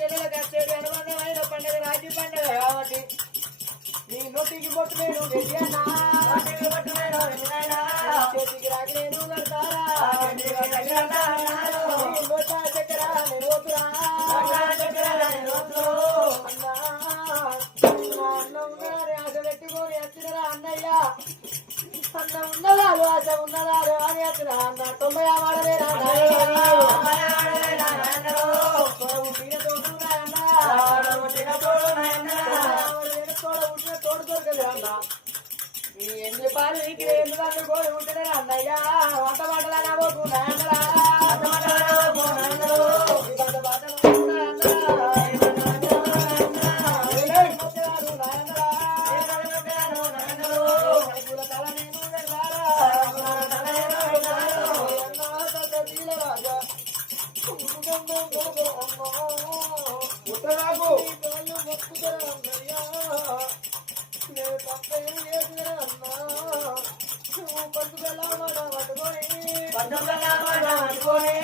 చెల్లెలకు వచ్చేది అనుబంధమైన పండుగ రాఖీ పండుగ కాబట్టి నీ నొట్టికి బొట్టు నేను వెళ్ళినా చేతికి రాకి నేను కడతారా చక్కెర నేను వద్దురా ఆశ పెట్టుకొని వచ్చినరా అన్నయ్య అన్న ఉన్నదారు ఆశ ఉన్నదారు అని వచ్చిన అన్న 90 వాడలేరా తోడు దొరకదు అన్న ఏం చెప్పాలి నీకు ఎందుకు కోడి ఉంటేనే అన్నయ్య వంట మాటలాగా పోకుండా పట్టుకొని